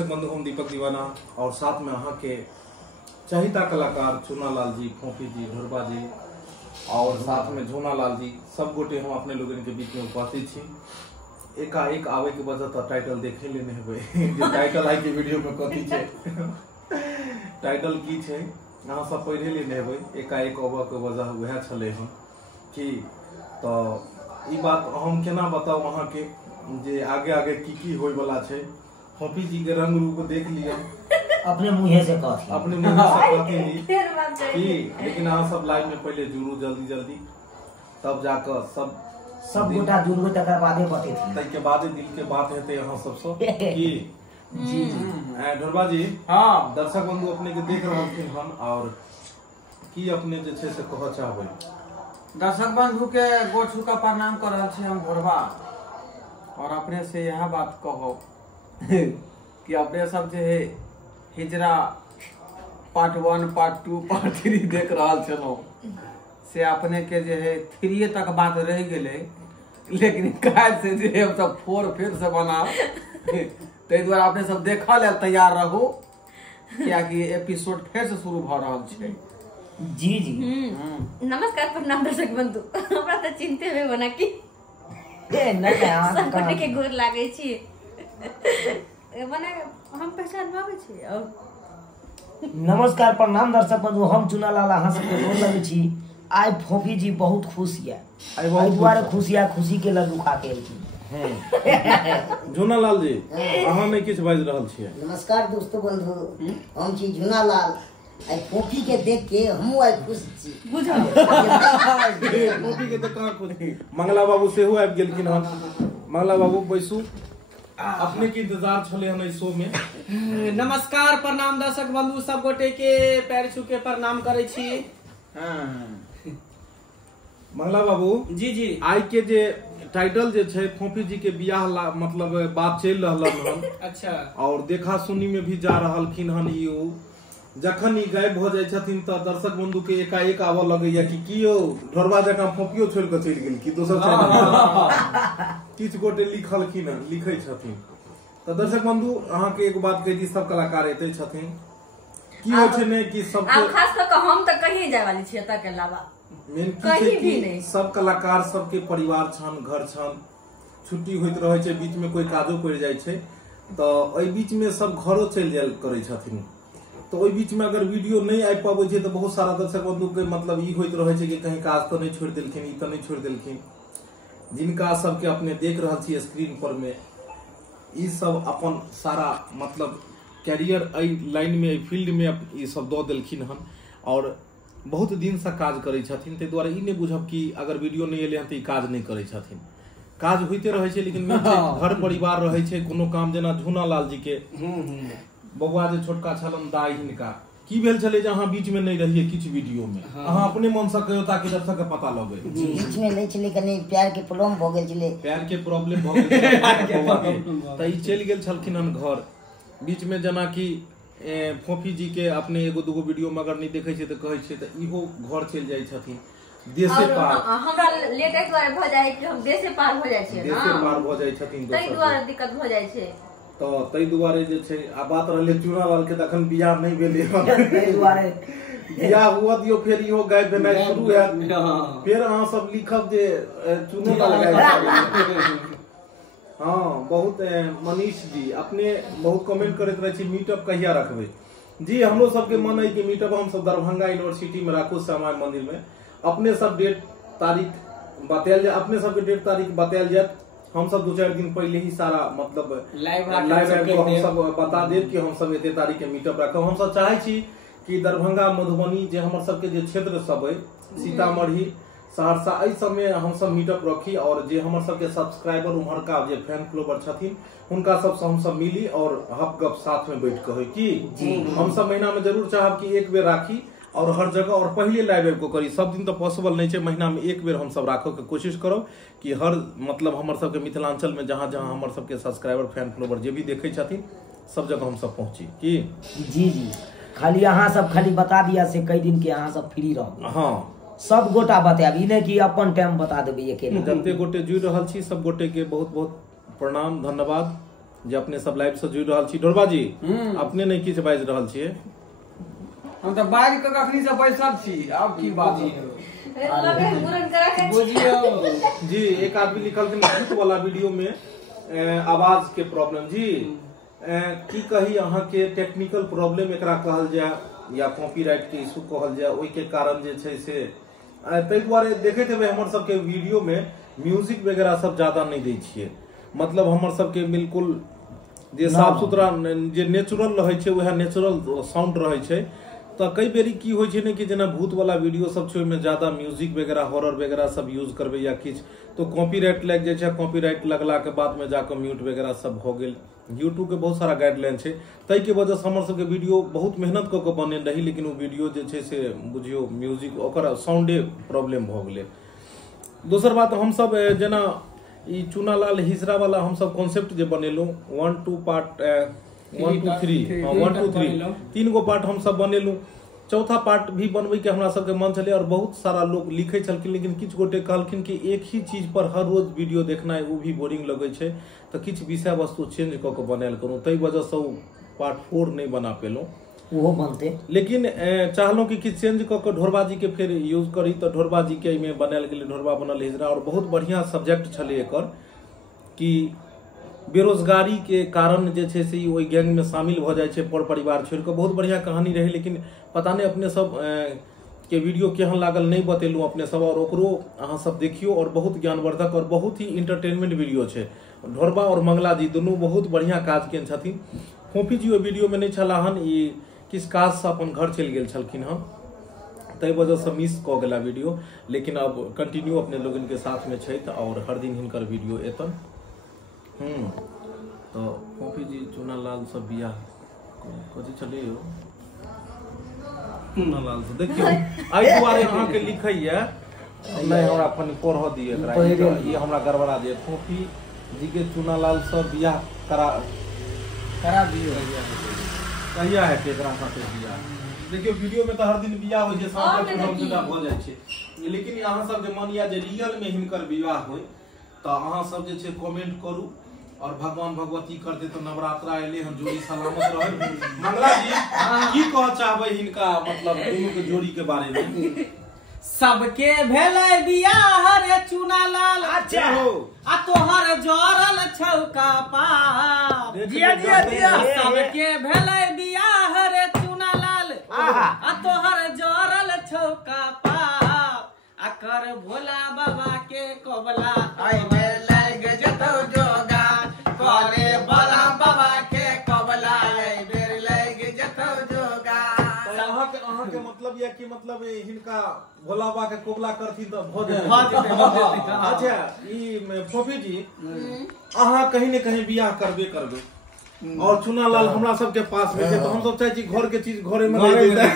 दर्शक बंधु हम दीपक दीवाना और साथ में अहाँ के चहिता कलाकार चूनालाल जी, फोफी जी, ढोरबा जी और साथ में झूनालाल जी, सब गोटे हम अपने लोगन के बीच में उपस्थित छी। एकाएक आवे के वजह तो टाइटल देखे लेने हेबे टाइटल आई के वीडियो में कथी छे टाइटल की छे अहाँ सब पढ़े लेने हेबे। एकाएक आवे के वजह वह छले हम कि तो ई बात हम केना बताऊ अहाँ के जे आगे आगे की होय वाला छे। फोफी जी के रंग रूप देख लिया अपने मुंहे से कहती अपने मुंह से कहती कि लेकिन अहाँ सब लाइव में पहले जुड़ू जल्दी तब जाकर सब गोटा जुड़बे तकर बादे बते थी तै के बादे दिल के बात हेते अहाँ सब से की जी ढोरबा जी। हां दर्शक बंधु अपने के देख रहलखिन हम और की अपने जे छे से कह चाहबे। दर्शक बंधु के गोछू का प्रणाम कर रहल छी हम ढोरबा और अपने से यह बात कहो कि अपने सब जे है हिजरा पार्ट 1 पार्ट 2 पार्ट 3 देख रहल छलो से अपने के जे है 3 तक बात रह गेले लेकिन काल से जे हम सब 4 फिर से बनाओ तै द्वारा अपने सब देखा ले तैयार रहू क्या कि एपिसोड फिर से शुरू भ रहल छै। जी जी नमस्कार प्रणाम दर्शक बंधु हमरा त चिंते में बना कि नहीं के गोर लागे छी मने हम पहचान पाबे छी। और नमस्कार प्रणाम दर्शक बंधु हम चूनालाल अहाँ सबके गोर लगै छी। आइ फोफी जी बहुत खुश या आइ दुआरे खुशी के लड्डू खा के एलखिन। झूनालाल जी अहाँ में किछ बाज रहल छियै। नमस्कार दोस्तों बंधु हम छी झूनालाल। आई फोफी के देख के हमहु आई खुश छी बुझा फोफी के त कहां खुश मंगला बाबू सेहो आबि गेलखिन हम। मंगला बाबू बैसू अपने के इंतजार छले हन इस शो में। नमस्कार प्रणाम दर्शक बंधु सब गोटे के पैर छू के प्रणाम करे छी। मंगला बाबू जी जी आई के जे टाइटल जे छे फोफी जी के बियाह मतलब बात चल रहलन हन अच्छा और देखा सुनी में भी जा रहलखिन हन। ई जखन ई गायब भ जाय छथिन त दर्शक बंधु के एकाएक आव लगैया कि यो ढोरबा जकां फोफियो छोड़ के चल गेल कि दोसर किछ गोटे लिखै छथिन। त दर्शक बंधु अहाँ के एक बात कहि दी सब कलाकार एते छथिन की होय छै ने कि सब खास कर हम त कहीं जाय वाली छी एता के अलावा मेन कहीं भी नहीं। सब कलाकार सबके परिवार छन घर छन छुट्टी होइत रहे छै बीच में कोई काजो पड़ जाय छै तो ओइ बीच में सब घरो चल जाय करे छथिन। तो ओइ बीच में अगर वीडियो नहीं आ पाबै छै तो बहुत सारा दर्शक बंधु के मतलब ई होइत रहे छै कि कहीं काज तो नहीं छोड़ देलखिन ई तो नहीं छोड़ देलखिन। जिनका सबके अपने देख रहल छी स्क्रीन पर में ई सब अपन सारा मतलब कैरियर एई लाइन में फील्ड में ई सब दो देलखिन हन और बहुत दिन से काज करे छथिन। ते द्वारा ई नहीं बुझब कि अगर वीडियो नहीं एले हन त ई काज नहीं करे छथिन। काज होइते रहे छै लेकिन घर परिवार रहे छै कोनो काम जेना झूनालाल जी के बबुआ जे छोटका छलन दाई हिनका की भेल छले जे अहाँ बीच में नहीं रहिए किछ वीडियो में अहाँ अपने मन से कहियो ताकि दर्शक के पता लगे। बीच में नहीं चले कनी प्यार के प्रॉब्लम भ गेल छले प्यार के प्रॉब्लम भ गेल त ई चल गेल छलखिन हन घर बीच में जना कि फोफी जी के अपने एगो दूगो वीडियो में अगर नहीं देखे छै त कहै छै त इहो घर चल जाय छथिन देशे पार। हमरा लेटे द्वारे भ जाय कि हम देशे पार भ जाय छै ना देशे पार भ जाय छथिन तै द्वारे दिक्कत भ जाय छै। तो तै दुआरे जे छै आ बात रहले चूनालाल के तखन बियाह नहीं भेले तै दुआरे बियाह हुआ दियो फिर इहो गाय बेनाय शुरू है फिर अहाँ सब लिखब जे चूनालाल गाय। हां बहुत मनीष जी अपने बहुत कमेंट करत रहे छी मीटअप कहिया रखबे। जी हमरो सबके मन है कि मीटअप हम सब दरभंगा यूनिवर्सिटी में राखू श्यामा मंदिर में अपने सब डेट तारीख बतायल जाए अपने सब के डेट तारीख बतायल जाए। हम सब 2-4 दिन पहले ही सारा मतलब लाइव हम सब बता देब कि हम सब एते तारीख के मीटअप रखब। हम सब चाहे छी कि दरभंगा मधुबनी जे हमर सब के जे क्षेत्र सब है सीतामढ़ी सहरसा एहि सब में हम सब मीटअप रखी और जे हमर सब के सब्सक्राइबर उम्हर का जे फैन फॉलोवर छथिन उनका सब से हम सब मिली और हप गप साथ में बैठ के होई कि हम सब महीना में जरूर चाहब कि एक बेर राखी और हर जगह और पहले लाइव को करी। सब दिन तो पॉसिबल नहीं है महीना में एक बेर हम सब राखो के कोशिश करो कि हर मतलब हमर सब के मिथिलांचल में जहां जहां हमर सब के सब्सक्राइबर फैन फॉलोवर जे भी देखे छथिन सब जगह हम सब पहुंची की जी खाली अहाँ सब खाली बता दिया से कई दिन के अहाँ सब फ्री रहब। हां सब गोटा बताब ई नहीं कि अपन टाइम बता देबे अकेले जते गोटे जुड़ रहल छी सब गोटे के बहुत बहुत प्रणाम धन्यवाद जे अपने सब लाइव से जुड़ रहल छी। ढोरबा जी अपने नहीं किछ बाजि रहल छियै? हम तो बाइक के कखनी से बैसल छी, अब की बात जी। एक आदमी लिखल थे वाला वीडियो में आवाज के प्रॉब्लम जी की कही अहाँ के टेक्निकल प्रॉब्लम एकरा कहल जाय या कॉपीराइट के इशू कहल जाय, ओहि के कारण जे छै से ताहि दुआरे देखैत हेबै हमर सबके वीडियो में म्यूजिक वगैरह सब ज्यादा नहीं दै छियै। मतलब हमर सबके बिल्कुल जे साफ सुथरा जे नेचुरल रहे छै वह नेचुरल साउंड रहे छै। तो कई बेरी की होइ छै ने कि जेना भूत वाला वीडियो सब छै ओहिमे ज्यादा म्यूजिक वगैरह हॉरर वगैरह सब यूज करबै या किछ तो कॉपीराइट लग जाय छै। कॉपीराइट लगला के बाद में जाकर म्यूट वगैरह सब भ गेल। यूट्यूब के बहुत सारा गाइडलाइन छै, ताहि के वजह से हमर सबके वीडियो बहुत मेहनत क के बने रही, लेकिन वो वीडियो जे छै से बुझियो म्यूजिक ओकर साउंडे प्रॉब्लम भ गेलै। दोसर बात हम सब जेना ई चूनालाल हिजरा वाला हम सब कॉन्सेप्ट जे बनेलू 1 2 पार्ट 1 2 3 1 2 3 तीन गो पार्ट हम सब बनेलू। चौथा पार्ट भी बनबे के हमरा सबके मन चले और बहुत सारा लोग लिखे छलखिन, लेकिन किछ गोटे कहलखिन कि एक ही चीज पर हर रोज वीडियो देखनाइ वो भी बोरिंग लगे छै, तो किछ विषय वस्तु चेंज क के बनायल करू। तई वजह से पार्ट 4 नहीं बना पेलू, वो बनते। लेकिन चाहलू कि किछ चेंज क के ढोरबा जी के फिर यूज करी, तो ढोरबा जी के में बनायल गेलै ढोरबा बनल हिजरा। और बहुत बढ़िया सब्जेक्ट छले एकर कि बेरोजगारी के कारण जे छै से ओई गैंग में शामिल भ जाय छै पर परिवार छोड़ के। बहुत बढ़िया कहानी रही, लेकिन पता नहीं अपने सब के वीडियो केहन लागल नहीं बतेलू अपने सब, और ओकरो अहाँ सब देखियो। और बहुत ज्ञानवर्धक और बहुत ही इंटरटेनमेंट वीडियो छै। ढोरबा और मंगला जी दोनों बहुत बढ़िया काज केन छथिन। फोफी जी ओ वीडियो में नहीं छला हन, ई किस काज से अपन घर चल गेल छलखिन हन, तई वजह से मिस क गेला वीडियो। लेकिन अब कंटिन्यू अपने लोगन के साथ में छै और हर दिन हिनकर वीडियो एतन। तो फोफी जी चूनालाल सब बियाह कथी चले हो चूनालाल से देखियो आई दुआरे अहाँ के लिखै है नहीं हमरा अपन पढ़ दिए एकरा, ये हमरा गड़बड़ा दे। फोफी जी के चूनालाल से बियाह करा दियो। कहिया है केकरा साथे बियाह? देखियो वीडियो में तो हर दिन बियाह हो जे साथे जुदा भ जाय छै, लेकिन अहाँ सब के मन या जे रियल में हिनकर विवाह होय तो अहाँ सब जे छै कमेंट करू। और भगवान भगवती कर दे तो नवरात्रा एले हम जोड़ी सलामत रहे। मंगला जी की कह चाहबे हिनका मतलब दोनों के जोड़ी के बारे में? सबके भेलै बियाह रे चूनालाल, अच्छा हो आ तोहर जरल छौका पार। दिया दिया दिया सबके भेलै बियाह रे चूनालाल, आ तोहर जरल छौका पार। आ कर भोला बाबा के कबला आई में लग जतौ जोगा, करे भोला बाबा के कबला आई बेर लग जतौ जोगा। अहाँ के मतलब या कि मतलब हिनका भोला बाबा के कोबला करथिन तो भ जेतै। अच्छा ई फोफी जी अहाँ कहीं ने कहीं बियाह करबे करबे, और चूनालाल हमरा सब के पास में तो हम सब चाहे छी घर के चीज घरे में रह जाए।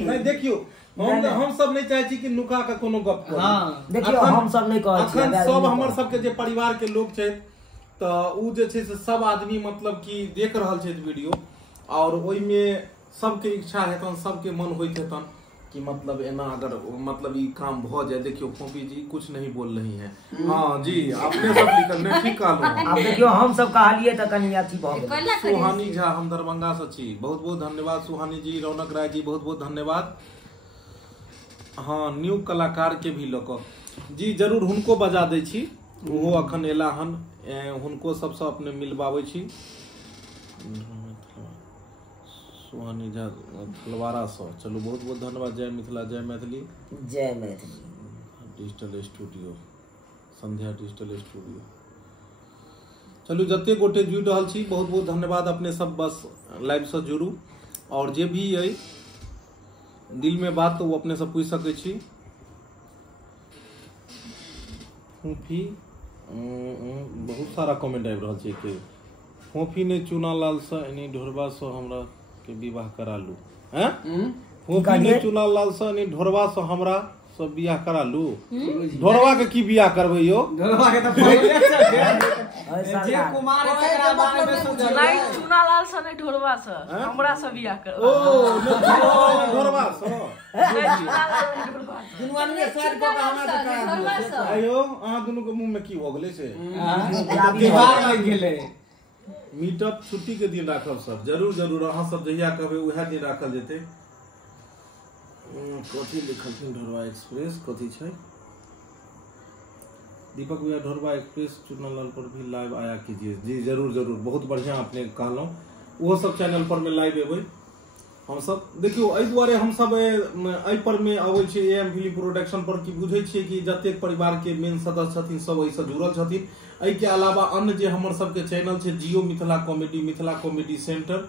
नहीं देखियो हम सब नहीं चाहे छी कि नुका का कोनो गप करू। हाँ, देखियो हम सब नहीं कहै छी, अखन सब हमर सब के जे परिवार के लोग छै तो उ जे छै से सब आदमी मतलब कि देख रहल छै वीडियो, और ओइ में सबके इच्छा हेतन, सबके मन होइत हेतन कि मतलब एना अगर मतलब ये काम भ जाए। देखियो फोफी जी कुछ नहीं बोल रही हैं। हाँ जी आपने सब लिखल नहीं ठीक कहलू। अब देखियो हम सब कहलिए त कनी अथी भ गेल। सुहानी झा हम दरभंगा से छी, बहुत बहुत धन्यवाद सुहानी जी। रौनक राय जी बहुत बहुत धन्यवाद। हाँ न्यू कलाकार के भी लोक जी जरूर हुनको बजा दै छी, वो अखन एला हन, हुनको सबसे अपने मिलबाबै छी। सुहानी झा फलवारा से चलो बहुत बहुत धन्यवाद। जय मिथिला जय मैथिली जय मैथिली डिजिटल स्टूडियो संध्या डिजिटल स्टूडियो। चलू जते गोटे जुड़ रहल छी बहुत बहुत धन्यवाद। अपने सब बस लाइव से जुड़ू, और जे भी है दिल में बात तो वो अपने से पूछ सके छी। फोफी बहुत सारा कमेंट आबि रहल छै कि फोफी ने चूनालाल से एनी ढोरबा से हमरा के विवाह करा लू हैं। फोफी ने चूनालाल से एनी ढोरबा से हमरा से सब बियाह करा लू ढोरवा के की बियाह करबै यो ढोलवा के त पहिले से ऐसा जे कुमार है तकरा बारे में सोचल नहीं चुनालाल से नहीं ढोरवा से हमरा से बियाह कर ओ ढोरवा से दुनू ने साइड को हमरा दुकान आयो अहाँ दुनू के मुंह में की हो गेलै से विवाह लग गेलै मीटअप छुट्टी के दिन राखब सब जरूर जरूर अहाँ सब जहिया कहबै उहे दिन राखल जेतै कथी लिखलखिन ढोरवा एक्सप्रेस कथी छै दीपक भैया ढोरवा एक्सप्रेस चुनालाल पर भी लाइव आया कीजिए जी जरूर जरूर बहुत बढ़िया अपने कहलौं वो सब चैनल पर में लाइव एबै हम सब देखियो एहि दुआरे हम सब एहि पर में आबै छै एएम फिल्म प्रोडक्शन पर की बुझै छियै कि जतेक परिवार के मेन सदस्य छथिन सब एहि से जुड़ल छथिन एहि के अलावा अन्य जे हमर सब के चैनल छै Jio Mithila comedy centre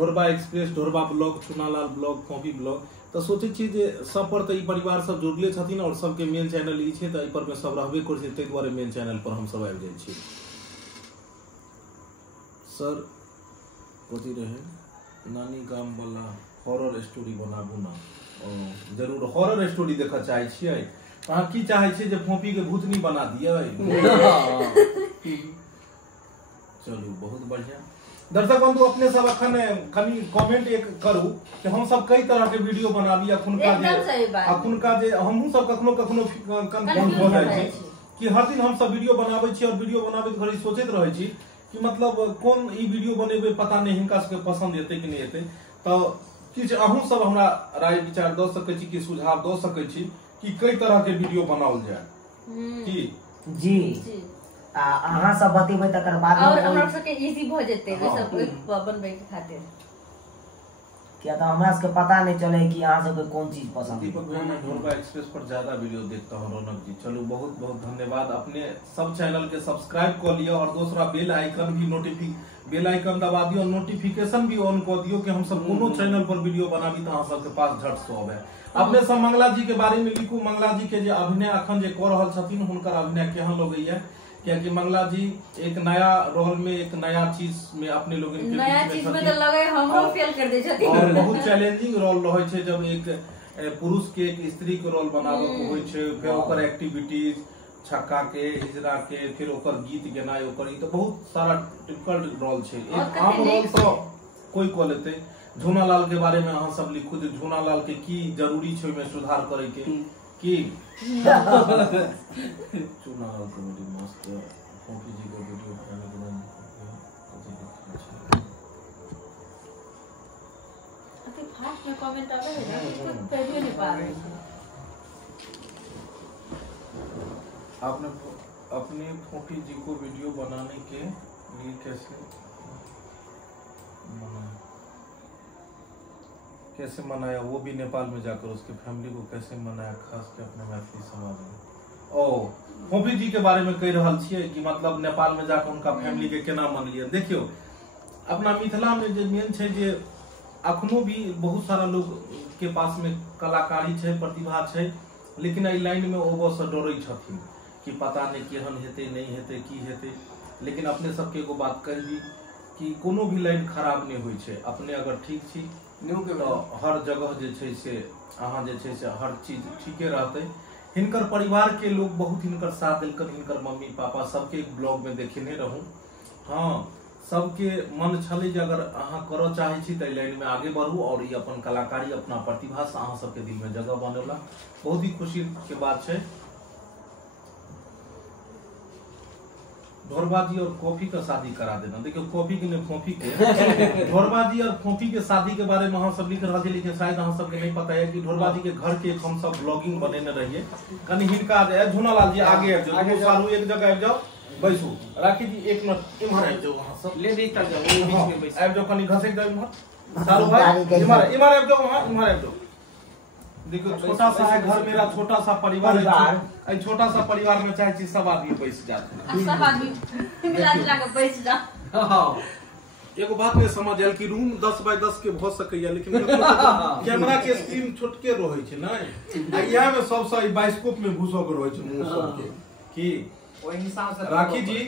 Dhorwa express Dhorwa blog Chunalal blog copy blog तो सोचे छी जे सब पर तो परिवार सब जुड़ले छथिन और सबके मेन चैनल ई छै त एहि पर में सब रहबे करै छै ताहि दुआरे मेन चैनल पर हम सब आबि जाइ छी सर कथी रहे नानी गाम वाला हॉरर स्टोरी बनाबू ना जरूर हॉरर स्टोरी देखऽ चाहै छियै अहाँ की चाहै छियै जे फोपी के भूतनी बना दियै चलू बहुत बढ़िया दर्शक बंधु अपने सब अखन कनी कमेंट एक करू कि हम सब कई तरह के वीडियो बनाबी अखुनका जे हमहू सब कखनो कखनो कंफ्यूज हो जाइ छी कि हर दिन हम सब वीडियो बनाबै छी और वीडियो बनाबैत घड़ी सोचैत रहै छी कि मतलब कोन ई वीडियो बनेबै पता नहीं हिनका सबके पसंद एतै कि नहीं एतै तो किछ अहूँ सब हमरा राय विचार दऽ सकै छी कि सुझाव दऽ सकै छी कि कई तरह के वीडियो बनाओल जाय की जी अहाँ सब बतेबै तकर बाद और हमरा सबके इजी भ जेतै ओइ सब बनबै के खातिर क्या तो हमरा सबके पता नहीं चले कि अहाँ सबके कौन चीज पसंद है दीपक भैया मैं ढोरवा एक्सप्रेस पर ज्यादा वीडियो देखता हूँ रौनक जी चलो बहुत बहुत धन्यवाद अपने सब चैनल के सब्सक्राइब कर लियो और दूसरा बेल आइकन दबा दियो नोटिफिकेशन भी ऑन कर दियो कि हम सब कोनो चैनल पर वीडियो बनाबी त अहाँ सबके पास झट से आवे अपने सब मंगला जी के बारे में लिखू मंगला जी के जे अभिनय अखन जे क रहल छथिन हुनकर अभिनय केहन लगैया क्योंकि मंगला जी एक नया रोल में एक नया चीज में अपने लोग नया चीज में तो लगे हम फेल कर दे छथिन और बहुत चैलेंजिंग रोल रहे छै जब एक पुरुष के एक स्त्री के रोल बनाबे के होय छै फिर ओकर एक्टिविटीज छक्का के हिजरा के फिर ओकर गीत गेनाय ओकर ई तो बहुत सारा डिफिकल्ट रोल छै एक आम रोल तो कोई क लेते झूनालाल के बारे में अहाँ सब लिखू जे झूनालाल के की जरूरी छै में सुधार करे के की चुनालाल कॉमेडी मस्त फोपी जी का वीडियो बनाने के बाद अभी फास्ट में कमेंट आवे है इसको पढ़िए नहीं पा रहे आपने अपने फोपी जी को वीडियो बनाने के लिए कैसे मनाया वो भी नेपाल में जाकर उसके फैमिली को कैसे मनाया खास के अपने मैथिली समाज में ओ फोपी जी के बारे में कह रहल छियै कि मतलब नेपाल में जाकर उनका फैमिली के केना मनलियै देखियो अपना मिथिला में जे मेन छै जे अखनो भी बहुत सारा लोग के पास में कलाकारी छै प्रतिभा छै लेकिन एहि लाइन में ओबो से डरै छथिन कि पता नहीं केहन हेतै नहीं हेतै की हेतै लेकिन अपने सबके एगो बात कहि दी कि कोनो भी लाइन खराब नहीं होय छै अपने अगर ठीक छी तो हर जगह जे छै से अहाँ जे छै से हर चीज ठीके रहते हिनकर परिवार के लोग बहुत हिनकर साथ देलकर हिनकर मम्मी पापा सबके एक ब्लॉग में देखेने रहूं हाँ सबके मन छले जे अगर अहाँ करऽ चाहे छी त लाइन में आगे बढ़ू और ये अपन कलाकारी अपना प्रतिभा से अहाँ सबके दिल में जगह बनेला बहुत ही खुशी के बात छै ढोरवा जी और कॉफी का शादी करा देना देखियो कॉफी के लिए फोफी के ढोरवा जी और फोफी के शादी के बारे में हम सब लिख रहे थे लेकिन शायद हम सबके नहीं पता है कि ढोरवा जी के घर के एक हम सब ब्लॉगिंग बनेने रहिए कनी हिनका झूनालाल जी आगे आबि जाओ एक जगह आबि जाओ बैसू राखी जी एक मिनट इम्हर आबि जाओ वहां सब ले दी तक जाओ बीच में बैस आबि जाओ कनी घसक जाओ इम्हर सारू भाई इम्हर आबि जाओ वहां इम्हर आबि जाओ देखो छोटा सा है घर मेरा छोटा सा परिवार है छोटा सा परिवार में चाहे सब आदमी बैठ जाते हैं सब आदमी मिला जुला के बैठ जा हां एगो बात नहीं समझ आयल कि रूम 10 बाय 10 के भ सकैया लेकिन कैमरा के स्क्रीन छोटके रहै छै नै आ इहा में सबसे बाइस्कोप में घुसो के रहै छै मुंह सब के कि ओइ हिसाब से राखी जी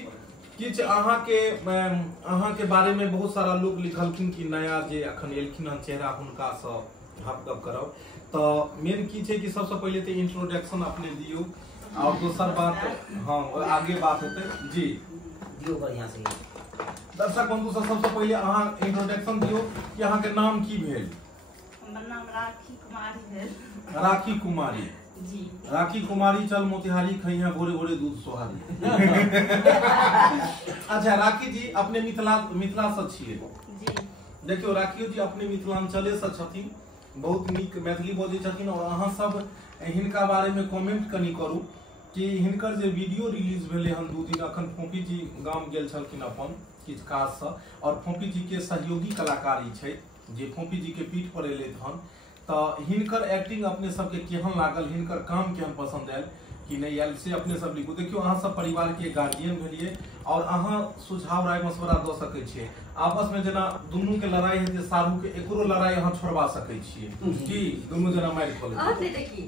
किछ अहाँ के बारे में बहुत सारा लोग लिखलखिन कि नया जे अखन एलखिन हन चेहरा हुनका सब हाफ कप कराओ। तो मेन की छै कि सबसे पहले तो इंट्रोडक्शन अपने दियो और दूसर बात हाँ आगे बात हेतै जी दियो बढ़िया से। दर्शक बंधु सबसे पहले अहाँ इंट्रोडक्शन दियो कि अहाँ के नाम की भेल? हमर नाम राखी कुमारी भेल। राखी कुमारी जी। राखी कुमारी चल मोतिहारी खइहा भोरे भोरे दूध सोहारी। अच्छा राखी जी अपने मिथिला से छियै? जी। देखियो राखियो जी अपने मिथिलांचले से छथिन, बहुत नीक मैथिली बजै छथिन और अहाँ सब हिनका बारे में कमेंट कनी करू कि हिनकर जे वीडियो रिलीज भेले हन 2 दिन अखन फोफी जी गाम गेल छलखिन अपन किछ काज से और फोफी जी के सहयोगी कलाकार ई छै जे फोफी जी के पीठ पर एले हन। तो हिनकर एक्टिंग अपने सबके केहन लागल, हिनकर काम केहन पसंद आयल कि नहीं आयल से अपने सब लिखू। देखियो अहाँ सब परिवार के गार्जियन भेलिए और अहाँ सुझाव राय मशवरा दऽ सकै छियै आपस में, जेना दुनू के लड़ाई हेतै सारू के एकरो लड़ाई अहाँ छोड़वा सकै छियै कि दुनू जना मारि खोले आते देखी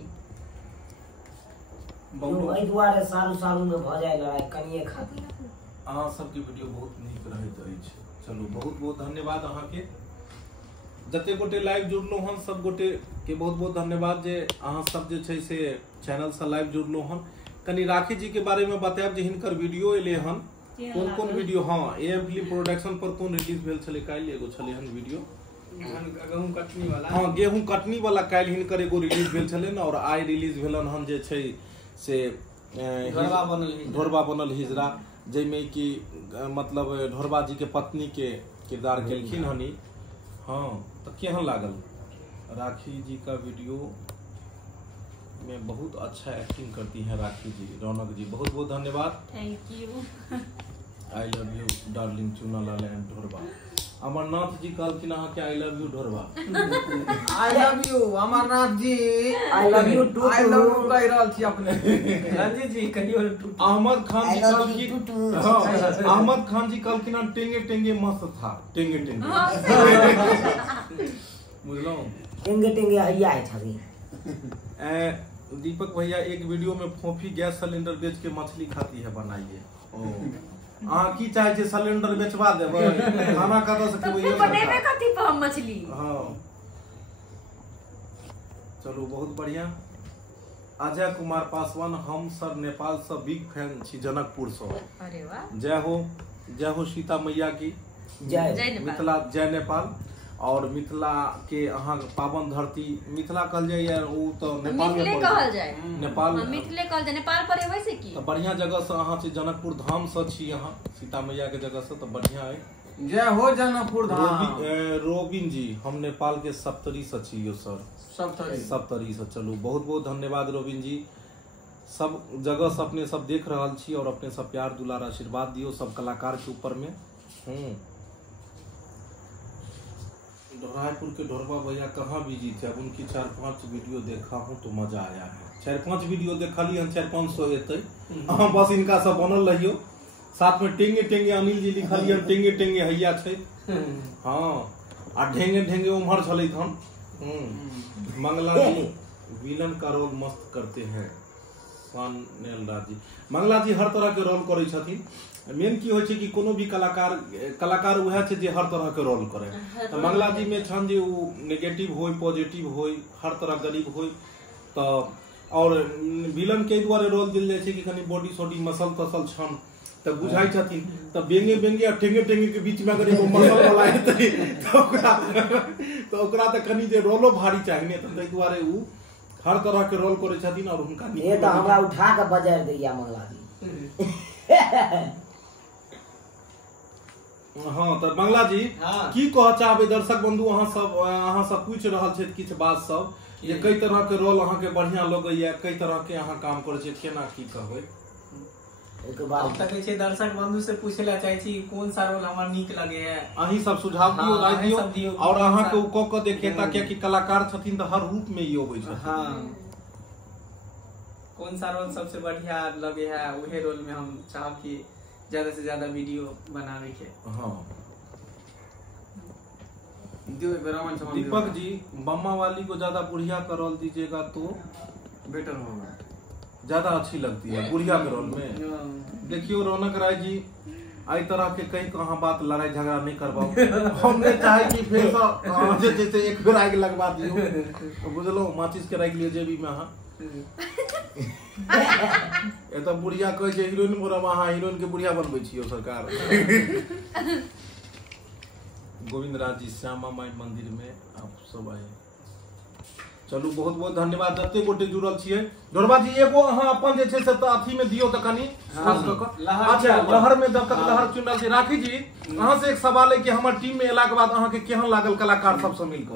बहुत एहि दुआरे सारू में भ जाय लड़ाई कनिए खातिर। अहाँ सबके वीडियो बहुत नीक रहैत अछि। चलू बहुत बहुत धन्यवाद अहाँ के जते गोटे लाइव जुड़लो हन सब गोटे के बहुत बहुत धन्यवाद जे अहाँ सब जे छै से चैनल से लाइव जुड़लो हन। कनी राखी जी के बारे में बतायब जे हिनकर वीडियो एले हन कोन वीडियो हाँ एम फिल्म प्रोडक्शन पर कोन रिलीज भेल छले काल्हि एगो छले हन वीडियो गेहूं कटनी वाला हाँ गेहूं कटनी वाला काल्हि हिनकर एगो रिलीज भेल छले न और आइ रिलीज भेलन हन जे छै से ढोरबा बनल हिजरा जैमे कि मतलब ढोरबा जी के पत्नी के किरदार केलखिन हनी। हाँ तो केहन लागल? राखी जी का वीडियो में बहुत अच्छा एक्टिंग करती हैं राखी जी। रौनक जी बहुत बहुत धन्यवाद। Thank you. I love you darling Chunalal and Dhorba. Amarnath ji कहलखिन अहाँ के I love you Dhorba. I love you Amarnath ji. I love you too I love you कह रहल छी अपने रंजीत जी कहियो अहमद खान जी कहलखिन हाँ अहमद खान जी कहलखिन टेंगे टेंगे मस्त था टेंगे टेंगे बुझलौं टेंगे हैया है छवि। दीपक भैया एक वीडियो में फोफी गैस सिलेंडर बेच के मछली खाती है बनाइए। अहाँ की चाहे छे सिलेंडर बेचवा देबै खाना कतऽ से खेबै बनेबे कथी पर हम मछली। हाँ चलो बहुत बढ़िया। अजय कुमार पासवान हम सर नेपाल से बिग फैन छी जनकपुर से। अरे वाह जय हो सीता मैया की जय मिथिला जय नेपाल और मिथिला के अहाँ पावन धरती मिथिला कहल जाय यार उ तो नेपाल में मिथिले कहल जाय नेपाल मिथिले कहल जाय नेपाल पर है वैसे की तो बढ़िया जगह से अहाँ छी जनकपुर धाम से छी अहाँ सीता मैया के जगह से तो बढ़िया है। जय हो जनकपुर धाम। रोबिन जी हम नेपाल के सप्तरी से छी यो सर सप्तरी से। चलू बहुत बहुत धन्यवाद रोबिन जी। सब जगह से अपने सब देख रहल छी और अपने सब प्यार दुलार आशीर्वाद दियो सब कलाकार के ऊपर में। रायपुर के ढोरबा भैया कहाँ बिजी थे? अब उनकी 4-5 वीडियो देखा हूँ तो मजा आया है। 4-5 वीडियो देखली हम 400-500 एते अहाँ बस इनका सब बनल रहियो साथ में टेंगे टेंगे अनिल जी लिखलिए टेंगे टेंगे हैया छै। हाँ आ ढेंगे ढेंगे उम्हर छलै हन। मंगला जी विलन का रोल मस्त करते हैं। जी मंगला जी हर तरह के रोल करे छथिन। मेन की होय छै कि कोनो भी कलाकार वह छै जे हर तरह के रोल करे। तो मंगला जी में छन जे उ नेगेटिव होय पॉजिटिव होय हर तरह गरीब होय तो और विलन के द्वारा रोल दिल जाय छै कि कनी बॉडी सोडी मसल तसल छन तो बुझाई छथिन। तो बेंगे बेंगे और टेंगे टेंगे के बीच में अगर एगो मसल वाला हेतै तो ओकरा तो कनी जे रोलो भारी चाहिए तो तै द्वारा उ हर तरह के रोल करे छथिन और हुनका ये तो हमरा उठा के बजाय दैया मंगला जी। हाँ तो मंगला जी की कह चाहबे दर्शक बंधु अहाँ सब पूछ रहल छै किछ बात सब ये कई तरह के रोल अहाँ के बढ़िया लगैया कई तरह के अहाँ काम करे छै केना की कहबै? एक बार तक छै दर्शक बंधु से पूछेला चाहे छी कोन सा रोल हमरा नीक लगे है अहीं सब सुझाव दियो राय दियो और अहाँ के उ क देखेता किया कि कलाकार छथिन त हर रूप में ही होबै छै। हां कौन सा रोल सबसे बढ़िया लगे है वही रोल में हम चाहब कि ज्यादा से ज्यादा वीडियो बनावे के। हां दीपक जी बम्मा वाली को ज्यादा बुढ़िया का रोल दीजिएगा तो बेटर होगा ज्यादा अच्छी लगती है बुढ़िया के रोल में। देखियो रौनक राय जी आई तरह के कहीं कहाँ बात लड़ाई झगड़ा नहीं करवाओ। हमने चाहे कि फिर से जैसे एक फिर आगे लगवा दियो तो बुझलो माचिस के रख लियो जेबी में। हाँ ये तो बुढ़िया कहे छै हीरोइन मोरा वहाँ हीरोइन के बुढ़िया बनबै छियो सरकार। गोविंद राज जी श्यामा माई मंदिर में आप सब आए। चलू बहुत बहुत धन्यवाद जते गोटे जुड़ल छियै। ढोरबा जी एगो अहाँ अपन जे छै से अथी में दियो त कनी खास क के। अच्छा लहर में जब तक लहर चुनल छै राखी जी अहाँ से एक सवाल है कि हमर टीम में एला के बाद अहाँ के केहन लागल कलाकार सब से मिल के?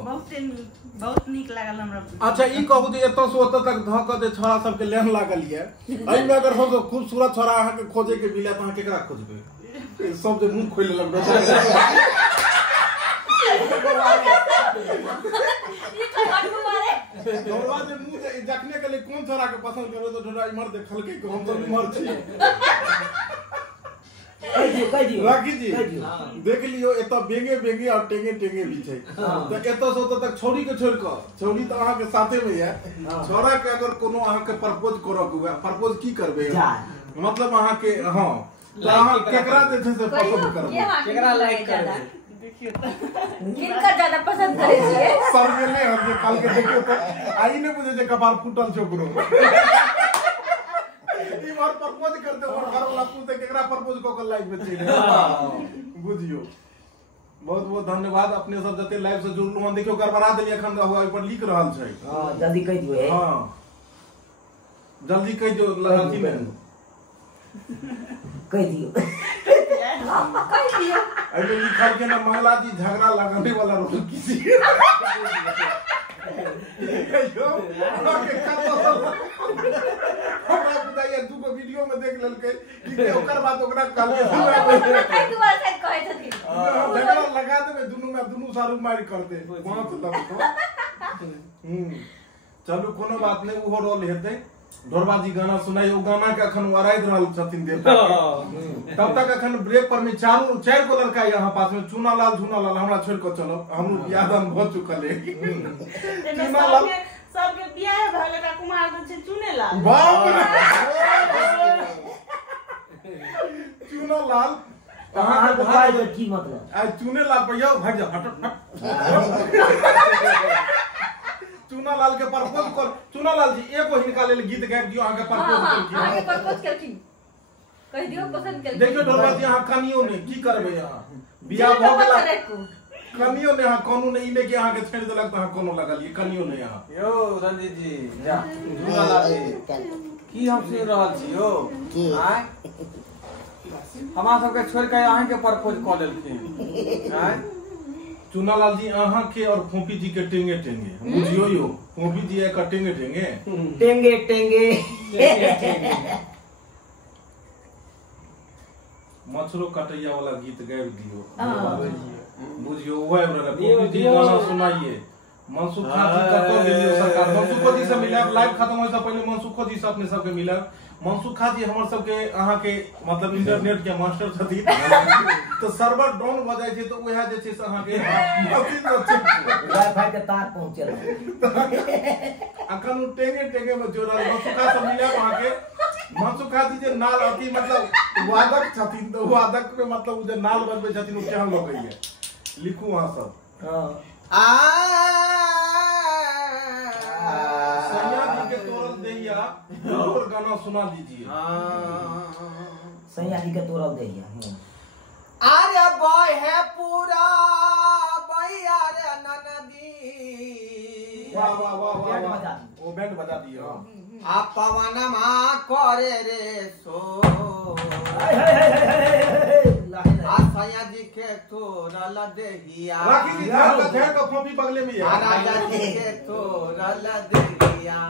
बहुत नीक लागल हमरा। अच्छा ई कहू जे एतय से ओतय तक ध के जे छोरा सब के लेन लागल ये एहि में अगर सब खूबसूरत छोरा अहाँ के खोजे के मिले त अहाँ केकरा खोजबै? सब जे मुंह खोले लगबै ढोरबा जे मुंह देखने के लिए कौन छोरा के पसंद करो तो ढोरबा इमर देखल के हम तो इमर छी। कह दियो राखी जी देख लियो एत बेंगे बेंगे और टेंगे टेंगे भी छै त एत से ओत तक छोरी के छोड़ के छोरी त अहाँ के साथे में है छोरा के अगर कोनो अहाँ के प्रपोज करऽ के हुए प्रपोज की करबे मतलब अहाँ के हां त अहाँ केकरा जे छै से पसंद करबे केकरा लाइक करबे किनका ज्यादा पसंद करे छियै? सब ने हम जे काल के देखियो त आई ने बुझे जे कपार फूटल छोकरो ई बार प्रपोज कर दे और घर वाला पूछे केकरा प्रपोज क के लाइव में चले बुझियो। बहुत बहुत धन्यवाद अपने सब जते लाइव से जुड़लु हम देखियो गड़बड़ा देलिए एखन ओइ पर लिख रहल छै। हां जल्दी कह दियो। हां जल्दी कह दियो लड़की में कह दियो कह दियो अरे लिखल के ना मंगला जी झगड़ा लगाने वाला रोल किसी यो के हमरा बताइए दूगो वीडियो में देख लेलकै कि ओकर बाद ओकरा काल के कई दुआ से कहै छथिन झगड़ा लगा देबे दुनू में दुनू सारू मार करते वहां से तब चलू कोनो बात नहीं उहो रोल हेतै। ढोरबा जी गाना सुनाइयो गाना के अखन वराइत रहल छथिन देवता के तब तक अखन ब्रेक पर में चार गो लड़का यहाँ पास में चूना लाल हमरा छोड़ के चलो हमरो बियाह दान भ चुकल है। चूना लाल सबके बियाह भले का कुमार छै चुने लाल बाप रे चूना लाल अहाँ के भाई के की मतलब आ चूने लाल पर यो भाग जा हट चूना लाल के प्रपोज कर चूना लाल जी एगो हिनका लेल गीत गाबि दियो अहाँ के प्रपोज करथिन अहाँ के प्रपोज करथिन कह दियो पसंद करथिन। देखियो ढोरबा जी अहाँ कनियो ने की करबै अहाँ बियाह भ गेला कनियो ने अहाँ कोनो ने इने के अहाँ के छेड़ देलक त अहाँ कोनो लगल ये कनियो ने अहाँ यो रंजीत जी जा चूना लाल जी की हम सुन रहल छी यो आय हमरा सबके छोड़ के अहाँ के प्रपोज क लेलखिन आय चूना लाल जी अहाँ के और फोपी जी के टेंगे टेंगे बुझियो यो फोपी जी एक टेंगे टेंगे टेंगे टेंगे मछलो कटैया वाला गीत गाबि दियो बुझियो ओए वाला फोपी जी गाना सुनाइए। मनसुखा जी कतो गेलियो सरकार मनसुखा जी से मिलब लाइव खत्म होय से पहले मनसुखा जी से अपने सबके मिलब। मनसुखा जी हमर सबके अहाँ के मतलब इंटरनेट के मास्टर छथिन तो सर्वर डाउन भ जाय छै तो ओहे जे छै से अहाँ के वाईफाई के तार पहुंचल अखन टेंगे टेंगे में जोड़ल मनसुखा से मिलब अहाँ के मनसुखा जी जे नाल अथी मतलब वादक छथिन तो वादक में मतलब जे नाल बनबै छथिन ओ केहन लगैया लिखू अहाँ सब। सैया जी के तोरल दैया और गाना सुना दीजिए। सैया जी के तोरल दैया अरे बॉय है पूरा भैया रे ननदी वाह वाह वाह वाह वाह वो बैंड बजा दियो आ पवनमा करे रे सो आ सैया जी के तोरल देहिया राखी जी ध्यान का फोपी बगले में है राजा जी के तोरल देहिया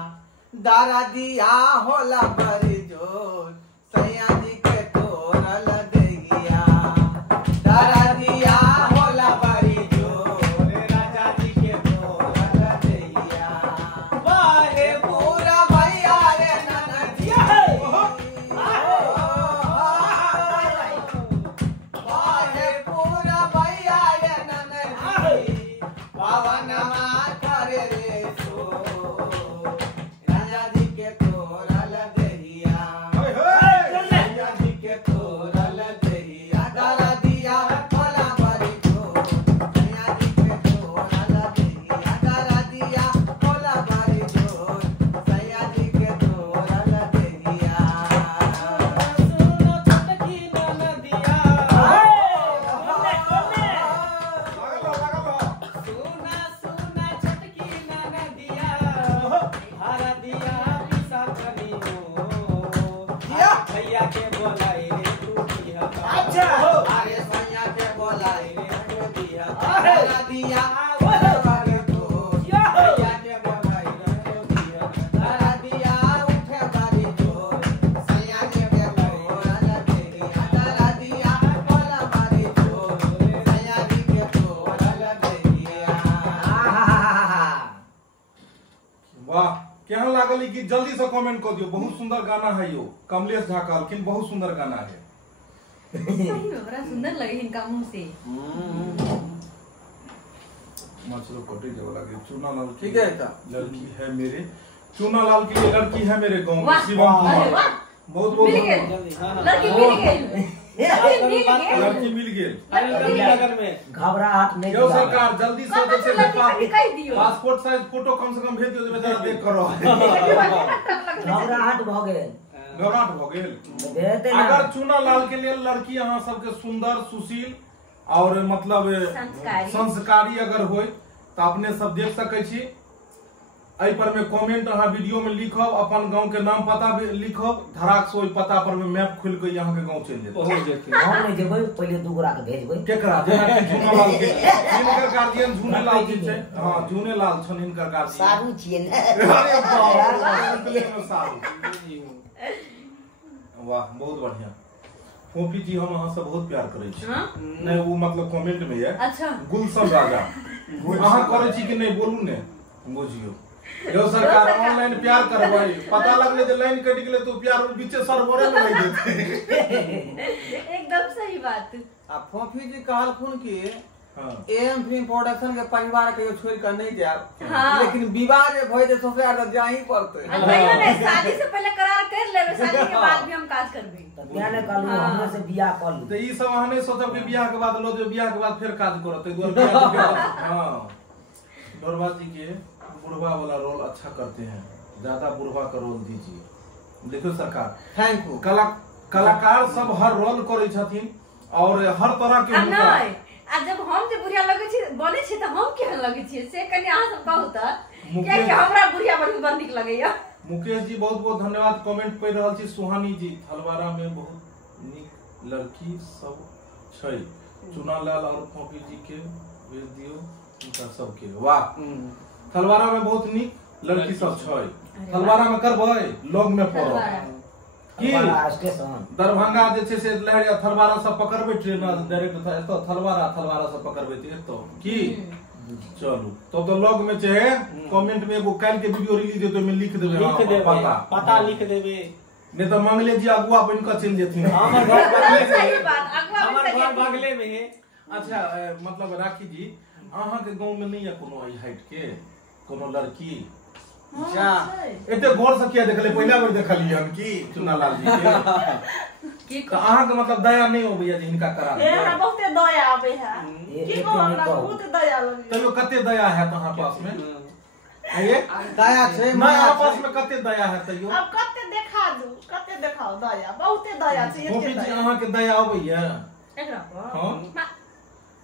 दारा दिया होला बड़ी जोर सैया जी के तोरल देहिया दारा दिया होला बड़ी जोर राजा जी के तोरल देहिया बाहे पूरा भैया रे ननदिया बाहे पूरा भैया रे ननदी पावनमा करे रे सो राजा जी के तोरल देहिया सैया जी दिया उठे बारी जोर सैया के बेवलाई रहो दिया तारा दिया उठे बारी जोर सैया के बेवलाई रहो तारा दिया बोला बारी जोर सैया के बेवलाई वाह केहन लागल ई गीत जल्दी से कमेंट कर दियो। बहुत सुंदर गाना है यो, कमलेश झा कहलखिन बहुत सुंदर गाना है। सही में बड़ा सुंदर लगे इनका मुंह से। मछलो कोटी जब लगे चूना लाल ठीक है था लड़की है मेरे, चूना लाल की ये लड़की है मेरे गांव में वाह, शिवम अरे कुमार। वाह, बहुत बहुत मिल गए। धन्यवाद। लड़की मिल गई। लड़की मिल गई। घबराहट नहीं यो दिलावे। सरकार जल्दी से जैसे पासपोर्ट साइज फोटो कम से कम भेज दियो, बेचारा देख करो। घबराहट भ गेल। घबराहट भ गेल। देते ना। अगर चूना लाल के लिए लड़की अहाँ सबके सुंदर सुशील और मतलब संस्कारी अगर होय तो अपने सब देख सकै छी। एहि पर में कमेंट अहाँ वीडियो में लिखब, अपन गांव के नाम पता भी लिखब, धड़ाक से ओहि पता पर में मैप खोल के यहाँ के गांव चल जेतै। हम नहीं जेबै, पहले दू गोरा के भेजबै। केकरा जेना कि चूना लाल के हिनकर गार्जियन झूने लाल जी छै। हां झूने लाल छन हिनकर गार्जियन। सारू छियै ने। अरे वाह सारू। वाह बहुत बढ़िया। फोफी जी हम अहाँ से बहुत प्यार करे छी। नहीं वो मतलब कमेंट में है। अच्छा गुलशन राजा अहाँ करे छी कि नहीं बोलू ने बुझियो। जो सरकार ऑनलाइन प्यार करबै, पता लगले जे लाइन कट गेले तो प्यार बीचे सर्वरे में नहीं देते। एकदम सही बात। आ फोफी जी कहलखुन कि हां एम फिल्म प्रोडक्शन के परिवार के छोड़ कर नहीं जाब। हाँ। लेकिन विवाह जे भई जे सोफिया तो जा ही पड़ते। नहीं, शादी से पहले करार कर लेबे, शादी के बाद भी हम काज करबे। क्या ने कहलू हमरे से बियाह कर लू। तो ई सब अहाँ नहीं सोचब कि बियाह के बाद लो, जो बियाह के बाद फिर काज करत है दुआर बियाह। हां डोरवा जी के बुढ़वा वाला रोल अच्छा करते हैं, ज्यादा बुढ़वा का रोल दीजिए। देखो सरकार थैंक यू। कलाकार सब हर रोल करे छथिन और हर तरह के नहीं आ जब हम जे बुढ़िया लगे छी बने छी त हम केहन लगे छी से कनी अहाँ सब कहू त, क्या कि हमरा बुढ़िया बड़ नीक लगैया। मुकेश जी बहुत बहुत धन्यवाद। कमेंट पढ़ रहल छी। सुहानी जी थलवारा में बहुत नीक लड़की सब छै, चुना लाल और फोफी जी के भेज दियो उनका सबके। वाह थलवारा में बहुत नीक लड़की सब छै। थलवारा में करबै लॉग में पड़ब की स्टेशन दरभंगा जे छै से लहरिया थलवारा से पकड़बै ट्रेन डायरेक्ट एतो थलवारा से पकड़बै एतो की चलू तो लॉग में छै। कमेंट में एगो काल के वीडियो रिलीज हेतै में लिख देबै पता लिख देबै, नहीं तो मंगले जी अगुआ बन कर चल जेथिन। हमर घर सही बात, अगवा भी सही बगले में है। अच्छा मतलब राखी जी अहाँ के गांव में नहीं है कोनो आई हाइट के कोनो लड़की? जा एते गौर से किया देखले, पहला बार देखलिए हम की चुना लाल जी के। तो अहाँ के मतलब दया नहीं हो भैया जी हिनका करा दे। हमरा बहुते दया आवे है। की को हमरा बहुत दया लगे। तैयो कते दया है तहाँ पास में? आइए दया छै ना आपस में कते दया है तैयो? अब कते देखा दू, कते देखाओ दया, बहुते दया छै। फोफी एते जी दया अहाँ के दया अबैया? एकरा पर हां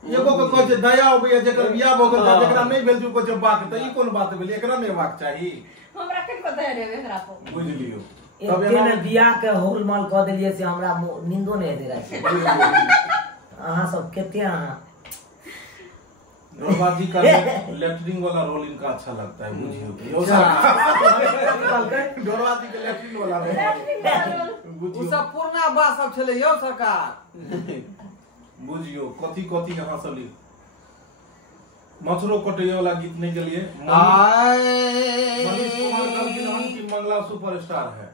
एगो के कह जे दया अबैया जेकर बियाह भ गेल त जेकरा नहीं भेल को जे बात त ई कोन बात भेल? एकरा नहीं हेबाक चाही। हमरा किनको दया देबे एकरा पर बुझ लियो। तब एना बियाह के होल माल कह देलिए से हमरा नींदो नहीं हेते रात। अहाँ सब केते अहाँ डोरवा जी का लेटरिंग वाला रोल इनका अच्छा लगता है बुझियो। यो डोरवा जी के लेटरिंग वाला रोल उ सब पुरना बात सब छले यो सरकार। बुझियो कथी कथी यहाँ सब लिख मछरो कटे वाला गीत नहीं के लिए मनीष कुमार कहलखिन हम की मंगला सुपरस्टार है।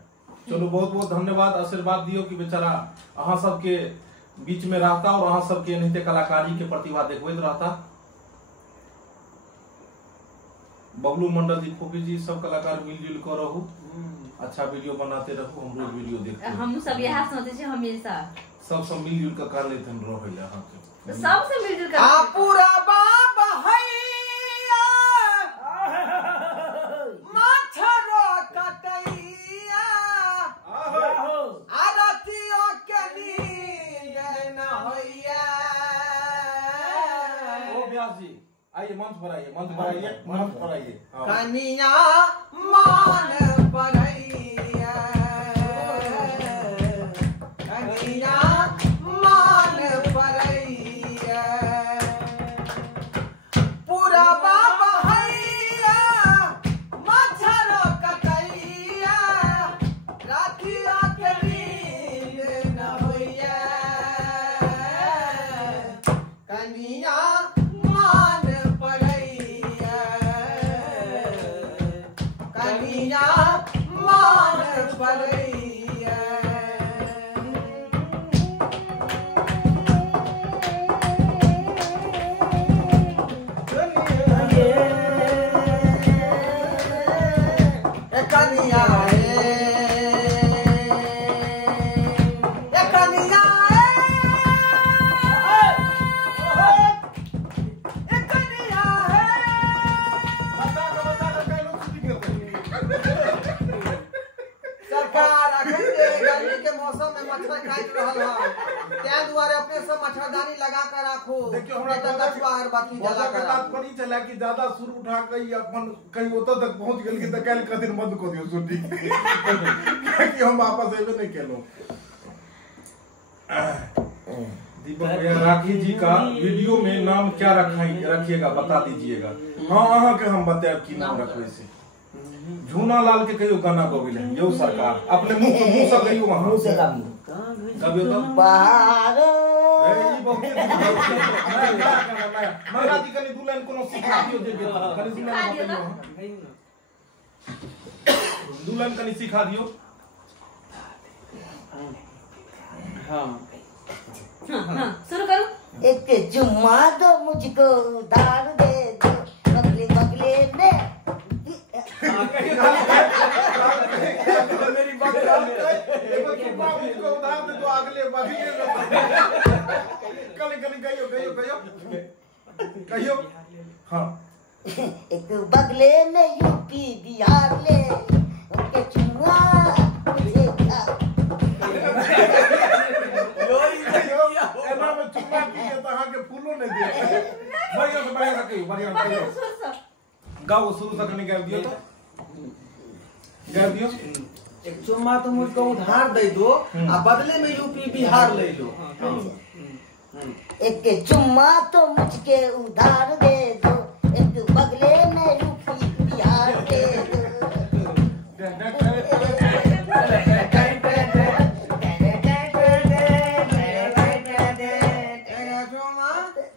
चलो बहुत बहुत धन्यवाद। आशीर्वाद दियो कि बेचारा अहाँ सबके बीच में रहता और अहाँ सबके एनाहिते कलाकारी के प्रतिभा देखबैत रहता। बबलू मंडल जी, फोफी जी सब कलाकार मिलजुल कर रहू, अच्छा वीडियो बनाते रहू, हम रोज वीडियो देखते हैं। हम सब यह सोचे छी हमेशा सब मिलजुल कर कर लेते हैं रहे यहाँ के सब से मिलजुल कर आ पूरा बाबा हैया माछरो कटैया आरतियों के नींद न होइया। ओ व्यास जी आइए मंच पर आइए, मंच पर आइए, मंच पर आइए। कनिया मान पड़ैया, कनिया मान पड़ैया। कनिया मान पड़ैया कनिया मान पड़ैया कनिया मच्छरदानी लगा कर रखो। देखियो हमरा अगरबत्ती जला कर तात्पर्य चला कि ज्यादा सुर उठा के अपन कहीं ओतऽ तक पहुंच गेल कि त काल के दिन बंद कर दियो शूटिंग कि हम वापस एबे नहीं केलो। दीपक भैया राखी जी का वीडियो में नाम क्या रखिएगा बता दीजिएगा। हाँ अहाँ के हम बताएब की नाम रखबै से। झूना लाल के कहियो गाना गबिले यौ सरकार अपने मुंह से कहियो वहां मुंह से कबियो तो बाहर ए ई बहुत माला जी कनी दुल्हन कोनो सिखा दियो जे कनी सिखा दियो दुल्हन कनी सिखा दियो। हाँ शुरू करो। एक जुम्मा दो मुझको उधार दे दो बगले बगले में मेरी बात एगो चुप्पा मुझको उधार दे दो अगले बगले में कनी कहियो हाँ एक बगले में यूपी बिहार ले उनके जुम्मा मुझे एना में चुप्पा किए त अहाँ के फूलो नहीं दे बढ़िया से बढ़िया गाओ शुरू से कनी गाओ दियो तो गाओ दियो। एक चुम्मा तो मुझको उधार दे दो आ बदले में यूपी बिहार ले लो। एक चुम्मा तो मुझके उधार दे दो एक बगले में यूपी बिहार दे दो।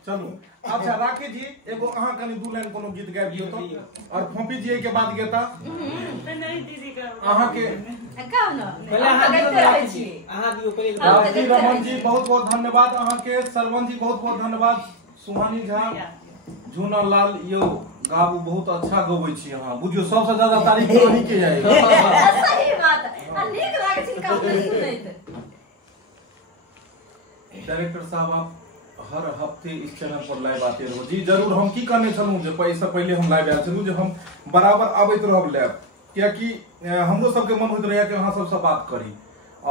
चलो अच्छा राखी जी एगो अहाँ कनी दू लाइन कोनो गीत गाबि दियो तो और फोपी जी के बाद गेता नहीं दीदी का अहाँ के गाओ ना पहले अहाँ दियो राखी जी अहाँ दियो पहले राखी रमन जी बहुत बहुत धन्यवाद अहाँ के सरवन जी बहुत बहुत धन्यवाद सुहानी झा झूना लाल यो गाबू बहुत अच्छा गबै छी अहाँ बुझियो सबसे ज्यादा तारीफ कहानी के जाय सही बात है आ नीक लागे छै काम सुनैत। डायरेक्टर साहब आप हर हफ्ते इस चैनल पर लाइव आते रहो। जी जरूर हम की करने छलूं जे पैसा पहले हम लाइव आयल छलूं जे हम बराबर आबैत रहब लाइव कियाकि हमरो सबके मन होइत रहैया कि अहाँ सबसे बात करी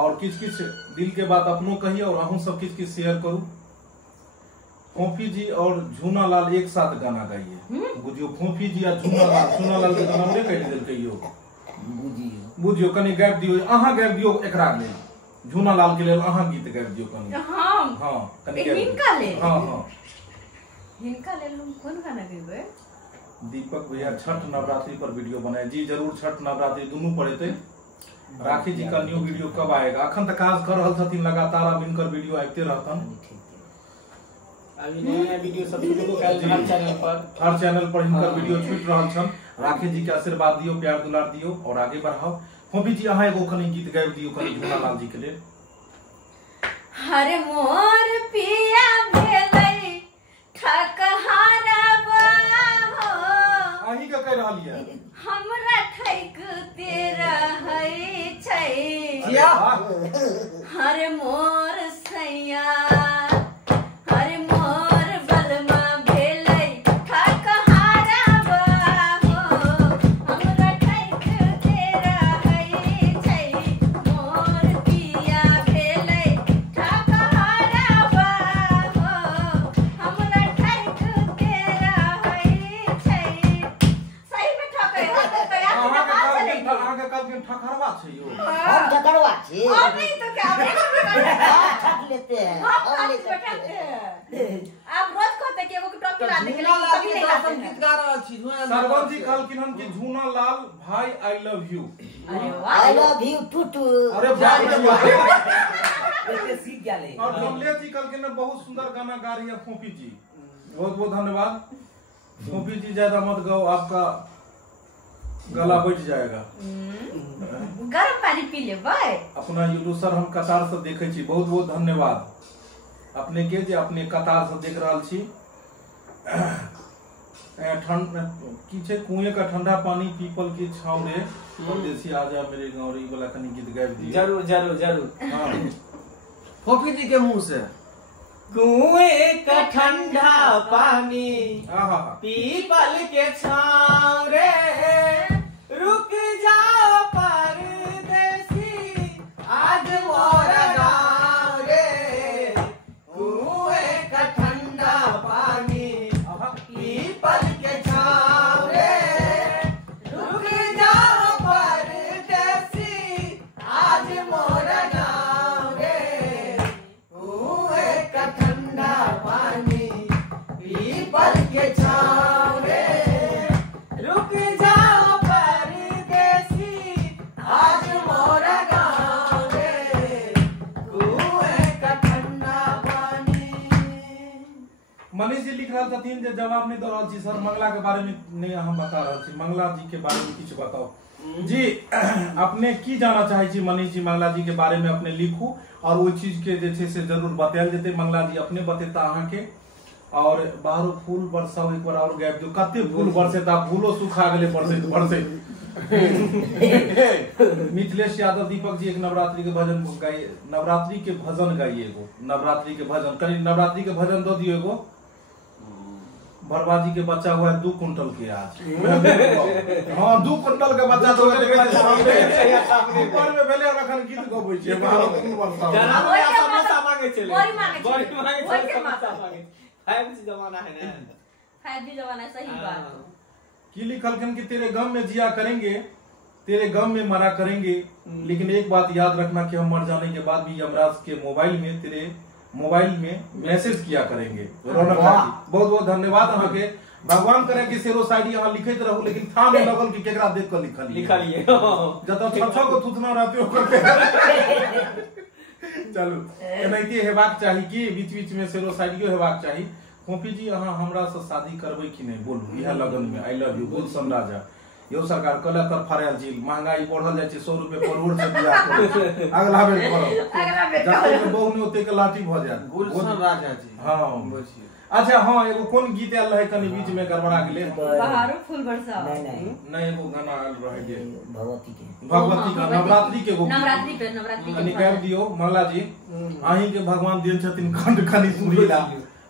और किछ दिल के बात अपनो कही और अहूँ सब किछ शेयर करू। फोफी जी और झूना लाल एक साथ गाना गाइए बुझियो फोफी जी आ झूना लाल के गाना नहीं कहि देल कहियो बुझियो कनी गाबि दियो अहाँ गाबि दियो एकरा लेल झूना लाल के लेल अहाँ गीत गाबि दियो कनी। हां कनी हिनका ले हां हिनका ले हम कोन गाना गाबै। दीपक भैया छठ नवरात्रि पर वीडियो बनाए। जी जरूर छठ नवरात्रि दोनों पर एते। राखी जी का न्यू वीडियो कब आएगा अखन तक काज कर रहल छथिन लगातार अब इनकर वीडियो आते रहतन। अभी नया वीडियो सब वीडियो काल हर चैनल पर इनकर वीडियो छूट रहल छन। राखी जी के आशीर्वाद दियो प्यार दुलार दियो और आगे बढ़ाओ। फोबी जी अहाँ एगो कनी गीत गाबि दियो कनी झूना लाल जी के लिए। हर मोर पिया भेलै ठकहारा बा हो अहीं के कह रहलिए हमरा ठैकते रहै छै हर मोर सैया हर मोर बलमा भेलै ठकहारा बा हो हमरा ठैकते रहै छै मोर पिया भेलै ठकहारा बा हो हमरा ठैकते रहै छै। सही में ठकै अहाँ के कल के ठकरवा छै यो हम ठकरवा छी और नहीं तो क्या ठक लेते हैं हम बैठाते हैं। आप रोज कहते कि एगो टॉपिक ला देंगे लेकिन कभी नहीं लाते हैं। गीत गा रहल छी सरवन जी कहलखिन हम कि झूना लाल भाई आई लव यू। अरे वाह आई लव यू टूटू अरे भाई सीख गया ले और कमलेश जी कहलखिन बहुत सुंदर गाना गा रही है फोफी जी बहुत बहुत धन्यवाद। सोफी जी ज्यादा मत गाओ, आपका गला बैठ जाएगा। गर्म पानी पी ले भाई। अपना यूट्यूब सर हम कतार से देखे छी, बहुत बहुत धन्यवाद अपने के जे अपने कतार से देख रहा छी। ठंड कुएं का ठंडा पानी पीपल की छाँव रे, परदेसी आजा मेरे गाँव रे वाला कनी गीत गाबि दिए। जरूर जरूर जरूर। हाँ फोफी जी के मुंह से कुएं का ठंडा पानी पीपल के छाँव रे, रुक जाओ परदेसी आज मोरा गाँव रे। कुएं का ठंडा पानी पीपल के छाँव रे, रुक जाओ परदेसी आज मोरा गाँव रे। कुएं का ठंडा पानी पीपल के छाँव रे, रुक जाओ परदेसी आज मोरा गाँव रे। कुएं का ठंडा पानी। मनीष जी लिख रहा छथिन जे जवाब नहीं दे रहा छी सर, मंगला के बारे में नहीं हम बता रहा छी, मंगला जी के बारे में कुछ बताओ जी। अपने की जाना चाहे छी मनीष जी मंगला जी के बारे में अपने लिखू, और वो चीज के जे छे से जरूर बतायल जेते। मंगला जी अपने बतेता अहाँ के। और बाहरो फूल बरसाओ एक बार और गाबि दो, कते फूल बरसेता, फूलो सुखा गेले बरसे। मिथिलेश यादव दीपक जी एक नवरात्रि के भजन गाइए, नवरात्रि के भजन गाइए एगो, नवरात्रि के भजन कहीं नवरात्रि के भजन दो दियो एगो। बरबाजी के बच्चा हुआ है 2 कुंटल के आज। हाँ 2 कुंटल के बच्चा तो ऊपर में भेले और अखन गीत गबै छै बाहर फूल बरसाओ। समोसा मांगे चले, गोरी मांगे गोरी चले, मांगे गोरी चले, के समोसा माता। मांगे। 5G जमाना है ना, 5G जमाना सही बात। की लिखलखन कि तेरे गम में जिया करेंगे, तेरे गम में मरा करेंगे, लेकिन एक बात याद रखना कि हम मर जाने के बाद भी यमराज के मोबाइल में, तेरे मोबाइल में मैसेज किया करेंगे। रौनक भाई बहुत बहुत धन्यवाद अहाँ के। भगवान करे कि शेरो शायरी यहाँ लिखत रहू, लेकिन था में लगल कि केकरा देख कर लिखलिए जतऽ छछो को थुथना रहते हो। चलू एनाहिते हेबाक चाही कि बीच बीच में शेरो शायरियो हेबाक चाही। फोफी जी अहाँ हमरा से शादी करबै कि नहीं बोलू, यह लगन में आई लव यू गुलशन राजा। यो सरकार कल तर फरायल जी, महंगाई बढ़ल जाय छै, 100 रुपए करोड़ से बियाह करू, अगला बेर करब, अगला बेर जते के बहु ने ओते के लाठी भ जायत। गुलशन राजा जी। हाँ अच्छा हाँ एगो कोन गीत आयल रहे कनी बीच में गड़बड़ा गेले, बाहरो फूल बरसाओ। नहीं एगो गाना आयल रहे जे भगवती का नवरात्रि के एगो नवरात्रि कनी गाबि दियो मंगला जी। अहीं के भगवान देन छथिन खंड खनी सुरीला,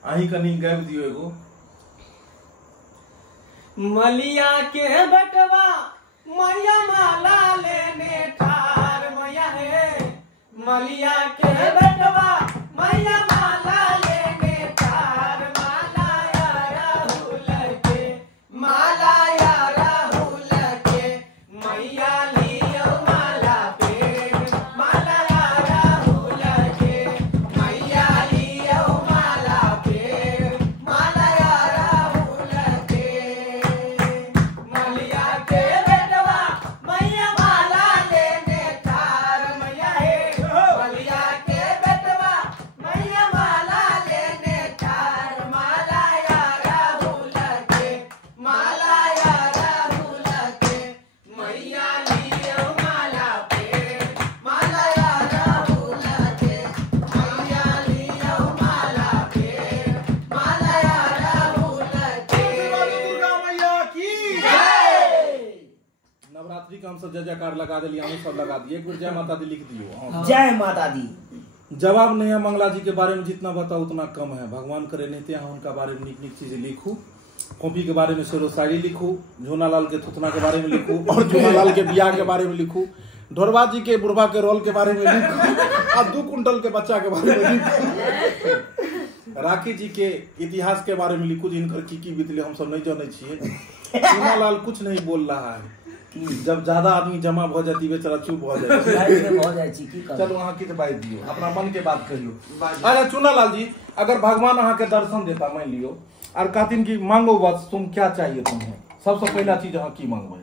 अहीं कनी गाबि दियो एगो। मलिया के बटवा मैया माला लेने ठार मैया है। मलिया के बटवा मैया माला लेने ठार, माला या राहुल के, माला या राहुल के, मैया लियो माला पे, माला या राहुल के, मैया लियो माला पे, माला या राहुल के। मलिया के बेटवा मैया माला लेने ठार मैया है। मलिया के बेटवा मैया माला लेने ठार, माला या राहुल के, माला या राहुल के, मैया लियो माला पे, माला या राहुल के, मैया लियो माला पे, माला या राहुल के। दुर्गा मैया की जय। नवरात्रि का हम सब जय जयकार लगा दिलिए, हम सब लगा दिए। एक बार जय माता दी लिख दियो। हाँ। जय माता दी। जवाब नहीं है मंगला जी के बारे में, जितना बताओ उतना कम है। भगवान करे नहीं थे उनका बारे में निक निक चीजें लिखू, कॉपी के बारे में शेरो शायरी लिखू, झूनालाल के थुथना के बारे में लिखू, और झूनालाल के बियाह के बारे में लिखू, ढोरवा जी के बुढ़वा के रोल के बारे में लिखू, और 2 कुंटल के बच्चा के बारे में लिखू, राखी जी के इतिहास के बारे में लिखू, जिनकर की बीतले हम सब नहीं जाने छिए। झूनालाल कुछ नहीं बोल रहा है, जब ज्यादा आदमी जमा भ जाती बेचारा चुप हो जाए। चलो अहाँ की बात दियो, अपना मन के बात करियो। अच्छा चुनालाल जी, अगर भगवान अहाँ के दर्शन देता मान लियो और कहतीन कि मांगो बस, तुम क्या चाहिए तुम्हें, सबसे पहला चीज अहाँ की मांगबै?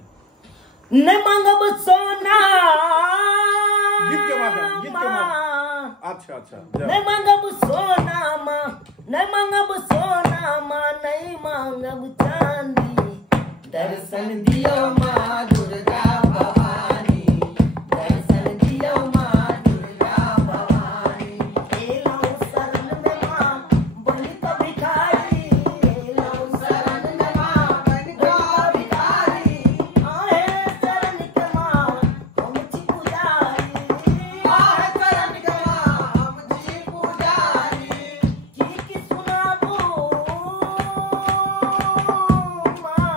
नहीं मांगब सोना, गीत के माध्यम। अच्छा नहीं मांगब सोना माँ, नहीं मांगब सोना माँ नहीं मांगब चांदी, दर्शन दियो माँ दुर्गा भवानी, दर्शन दियो माँ दुर्गा भवानी। एलाऊं शरण में माँ बन तो भिखारी, एलाऊं शरण में माँ बन तो भिखारी, आहे शरण के माँ हम छी पुजारी, आहे शरण के माँ हम छी पुजारी। की सुनाबू माँ,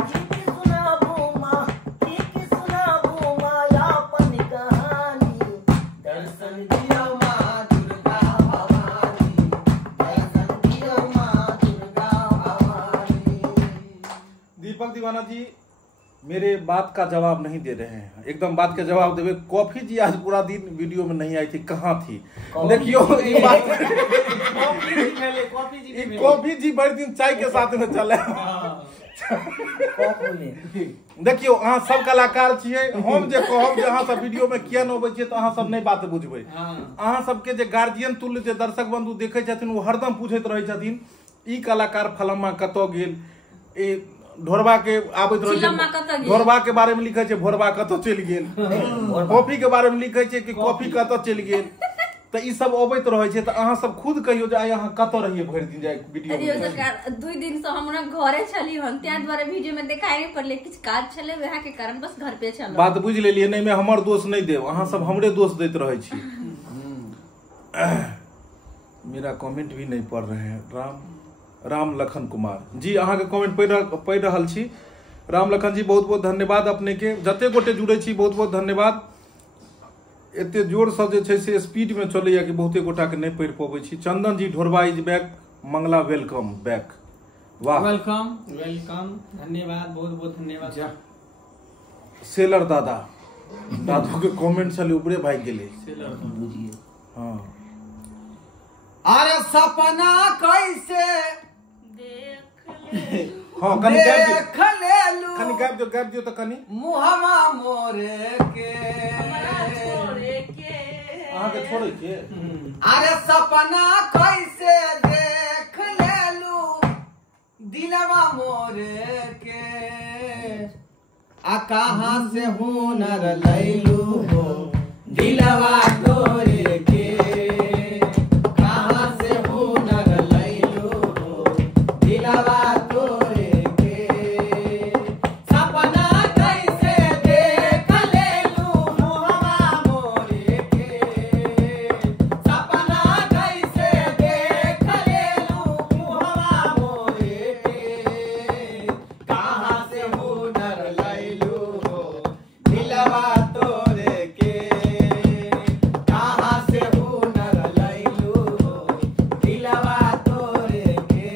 की सुनाबू माँ, की सुनाबू माँ यापन कहानी, दर्शन दियो माँ दुर्गा भवानी, दर्शन दियो माँ दुर्गा भवानी। दीपक दीवाना जी मेरे बात का जवाब नहीं दे रहे हैं, एकदम बात का जवाब देवे। कॉफी जी आज पूरा दिन वीडियो में नहीं आई थी, कहाँ थी? देखियो ये बात, कॉफी जी भर दिन चाय के साथ में चले। देखियो अहाँ सब कलाकार छियै, हम जे कहब जे अहाँ सब वीडियो में किया न अबै छियै तऽ अहाँ सब नहीं बात बुझबै। अहाँ सबके जे गार्जियन तुल्य जे दर्शक बंधु देखे छथिन वो हरदम पूछैत रहै छथिन ई कलाकार फलम्मा कतौ गेल, ए ढोरबा के आबैत रहै छै, ढोरबा के बारे में लिखै छै भोरबा कतौ चलि गेल, कॉफी के बारे में लिखै छै कि कॉफी कतौ चलि गेल। तो ई सब अबैत रहे छै, तो अहाँ सब खुद कहियो जे आइ अहाँ कतौ रहिए भरि दिन जाय वीडियो अरे सरकार 2 दिन से हमरा घरे छली हन, त्या द्वारा वीडियो में देखाई नहीं पड़ले, किछ काज छले वह के कारण बस घर पे छलो। बात बुझ लेलिए, नहीं मैं हमर दोष नहीं देव, अहाँ सब हमरे दोष दैत रहे छी। मेरा कमेंट भी नहीं पढ़ रहे हैं। राम लखन कुमार जी अहाँ के कमेंट पढ़ रहल छी। राम लखन जी बहुत बहुत धन्यवाद अपने के, जते गोटे जुड़े छी बहुत बहुत धन्यवाद। एते जोर से जे छै से स्पीड में चलैया कि बहुते गोटा के नहीं पढ़ पबै छी। Chandan ji Dhorba is back, Mangla welcome back, वाह वेलकम वेलकम, धन्यवाद बहुत बहुत धन्यवाद। सेलर दादा दादू के कमेंट चले ऊपरे भाग गेले। बुझिए हां अरे सपना कैसे हां कनी देख लेलू, कनी गाब दियो तो कनी मुहमा मोरे के अहाँ के छोड़े के। अरे सपना कैसे देख लेलू दिलवा मोरे के, आ कहाँ से हुनर लैलू हो दिलवा तोरे के, कहाँ से हुनर लैलू हो दिलवा तोरे के। सपना कैसे देख लेलू मुहवा मोरे के, सपना कैसे देख लेलू मुहवा मोरे के, कहाँ से हुनर लैलू हो दिलवा तोरे के, कहाँ से हुनर लैलू हो दिलवा तोरे के।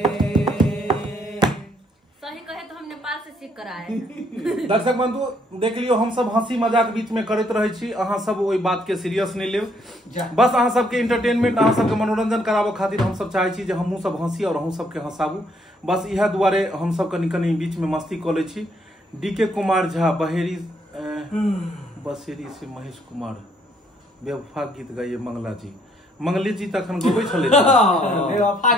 सही कहे तो हम नेपाल से सीख कर आए। दर्शक बंधु देख लियो, हम सब हंसी मजाक बीच में करते रहे छी, अहाँ सब ओई बात के सीरियस नहीं लेब। बस अहाँ सबके एंटरटेनमेंट, अहाँ सबके मनोरंजन कराबो खातिर हम सब चाहे छी जे हमहू सब हंसी और अहू सबके हंसाबू। बस इहे दुआरे हम सब कनी कनी बीच में मस्ती क लै छी। डीके कुमार झा बहेरी बसेरी से महेश कुमार बेवफा गीत गाइए मंगला जी। मंगली जी तखन गबै छले।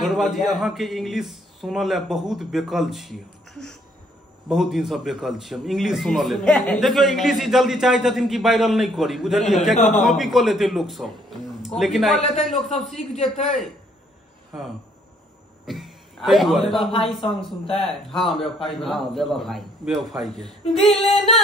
गरबा जी अहाँ के इंग्लिश सुनल है बहुत बेकल छी, बहुत दिन से बेकल छी हम इंग्लिश सुनल है। देखियो इंग्लिश ही जल्दी चाहे छथिन कि वायरल नहीं करी, बुझलिए क्या कॉपी क लेते लोग सब, लेकिन लेते लोग सब सीख जेते। हां बेवफाई सॉन्ग सुनता है। हाँ बेवफाई हाँ बेवफाई बेवफाई के दिल ना